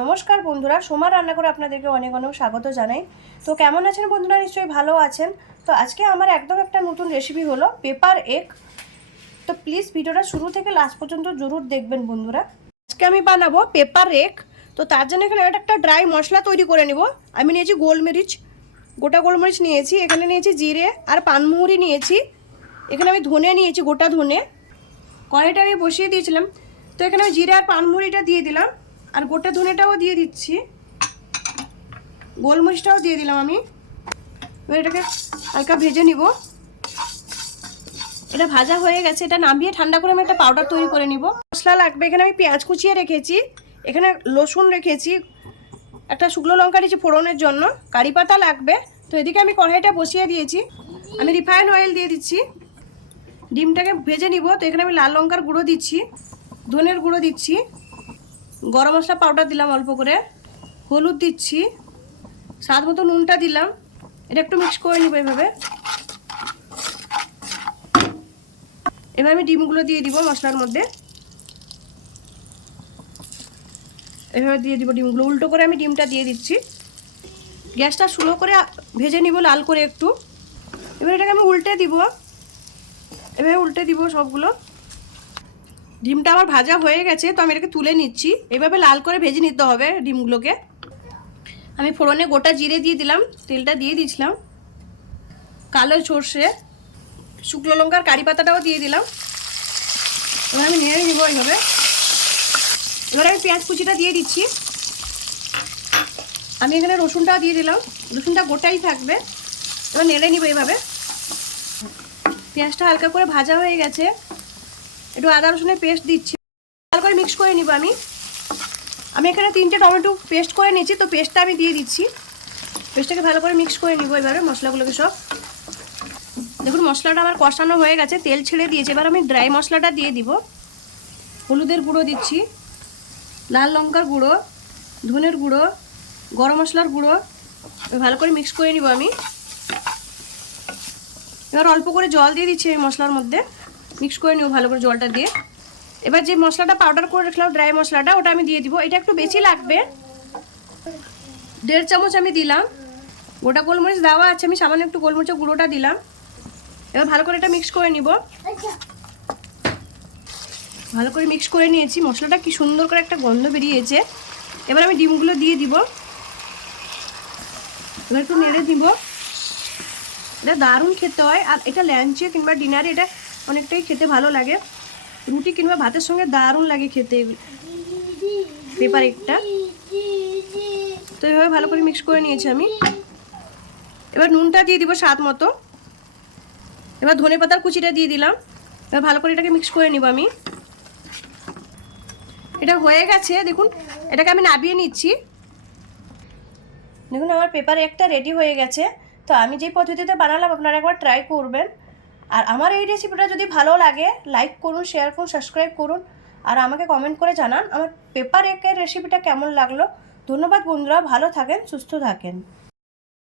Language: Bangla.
নমস্কার বন্ধুরা, সোমা রান্না করে আপনাদেরকে অনেক অনেক স্বাগত জানাই। তো কেমন আছেন বন্ধুরা? নিশ্চয়ই ভালো আছেন। তো আজকে আমার একদম একটা নতুন রেসিপি হলো পেপার এগ। তো প্লিজ ভিডিওটা শুরু থেকে লাস্ট পর্যন্ত জরুর দেখবেন বন্ধুরা। আজকে আমি বানাবো পেপার এগ। তো তার জন্য এখানে একটা ড্রাই মশলা তৈরি করে নেব। আমি নিয়েছি গোলমরিচ, গোটা গোলমরিচ নিয়েছি, এখানে নিয়েছি জিরে আর পানমুহরি নিয়েছি, এখানে আমি ধনে নিয়েছি, গোটা ধনে। কড়াইটা আমি বসিয়ে দিয়েছিলাম, তো এখানে আমি জিরে আর পানমুহরিটা দিয়ে দিলাম, আর গোটা ধনেটাও দিয়ে দিচ্ছি, গোলমরিচটাও দিয়ে দিলাম আমি। এবার এটাকে হালকা ভেজে নিব। এটা ভাজা হয়ে গেছে, এটা নামিয়ে ঠান্ডা করে আমি একটা পাউডার তৈরি করে নিব। মশলা লাগবে, এখানে আমি পেঁয়াজ কুচিয়ে রেখেছি, এখানে রসুন রেখেছি, একটা শুকনো লঙ্কা নিয়েছি ফোড়নের জন্য, কারি পাতা লাগবে। তো এদিকে আমি কড়াইটা বসিয়ে দিয়েছি, আমি রিফাইন অয়েল দিয়ে দিচ্ছি, ডিমটাকে ভেজে নিব। তো এখানে আমি লাল লঙ্কার গুঁড়ো দিচ্ছি, ধনের গুঁড়ো দিচ্ছি, গরম মশলা পাউডার দিলাম অল্প করে, হলুদ দিচ্ছি, স্বাদ মতো নুনটা দিলাম। এটা একটু মিক্স করে নিব এভাবে। এবার আমি ডিমগুলো দিয়ে দিব মশলার মধ্যে, এভাবে দিয়ে দিব ডিমগুলো। উল্টো করে আমি ডিমটা দিয়ে দিচ্ছি, গ্যাসটা স্লো করে ভেজে নিব লাল করে একটু। এবার এটাকে আমি উল্টে দিব, এভাবে উল্টে দিব সবগুলো। ডিমটা আমার ভাজা হয়ে গেছে, তো আমি এটাকে তুলে নিচ্ছি। এভাবে লাল করে ভেজে নিতে হবে ডিমগুলোকে। আমি ফোড়নে গোটা জিরে দিয়ে দিলাম, তেলটা দিয়ে দিয়েছিলাম, কালো সর্ষে, শুকনো লঙ্কার কারি পাতাটাও দিয়ে দিলাম। এবার আমি নেড়ে নিব এইভাবে। এবার আমি পেঁয়াজ কুচিটা দিয়ে দিচ্ছি, আমি এখানে রসুনটাও দিয়ে দিলাম, রসুনটা গোটাই থাকবে। এবার নেড়ে নিব এইভাবে। পেঁয়াজটা হালকা করে ভাজা হয়ে গেছে, একটু আদা রসুনের পেস্ট দিচ্ছি, ভালো করে মিক্স করে নিব আমি। আমি এখানে 3টে টমেটো পেস্ট করে নিয়েছি, তো পেস্টটা আমি দিয়ে দিচ্ছি। পেস্টটাকে ভালো করে মিক্স করে নিব এবারে মশলাগুলোকে সব। দেখুন মশলাটা আমার কষানো হয়ে গেছে, তেল ছেড়ে দিয়েছে। এবার আমি ড্রাই মশলাটা দিয়ে দিব, হলুদের গুঁড়ো দিচ্ছি, লাল লঙ্কার গুঁড়ো, ধনের গুঁড়ো, গরম মশলার গুঁড়ো, ভালো করে মিক্স করে নিব আমি। এবার অল্প করে জল দিয়ে দিচ্ছি এই মশলার মধ্যে, মিক্স করে নিব ভালো করে জলটা দিয়ে। এবার যে মশলাটা পাউডার করে রাখলাম ড্রাই মশলাটা, ওটা আমি দিয়ে দিব। এটা একটু বেশি লাগবে, 1.5 চামচ আমি দিলাম। গোটা গোলমরিচ দেওয়া আছে, আমি সামান্য একটু গোলমরিচের গুঁড়োটা দিলাম। এবার ভালো করে এটা মিক্স করে নিব। ভালো করে মিক্স করে নিয়েছি, মশলাটা কি সুন্দর করে একটা গন্ধ বেরিয়েছে। এবার আমি ডিমগুলো দিয়ে দিব, এবার একটু নেড়ে দিব। এটা দারুণ খেতে হয়, আর এটা লাঞ্চে কিংবা ডিনারে এটা অনেকটাই খেতে ভালো লাগে, রুটি কিংবা ভাতের সঙ্গে দারুণ লাগে খেতে পেপার এগটা। তো এভাবে ভালো করে মিক্স করে নিয়েছি আমি। এবার নুনটা দিয়ে দিব স্বাদ মতো, এবার ধনে পাতার কুচিটা দিয়ে দিলাম। এবার ভালো করে এটাকে মিক্স করে নিব আমি। এটা হয়ে গেছে, দেখুন এটাকে আমি নামিয়ে নিচ্ছি। দেখুন আমার পেপার এগটা রেডি হয়ে গেছে। তো আমি যে পদ্ধতিতে বানালাম আপনারা একবার ট্রাই করবেন। আর আমার এই রেসিপিটা যদি ভালো লাগে লাইক করুন, শেয়ার করুন, সাবস্ক্রাইব করুন, আর আমাকে কমেন্ট করে জানান আমার পেপার এগের রেসিপিটা কেমন লাগলো। ধন্যবাদ বন্ধুরা, ভালো থাকেন, সুস্থ থাকেন।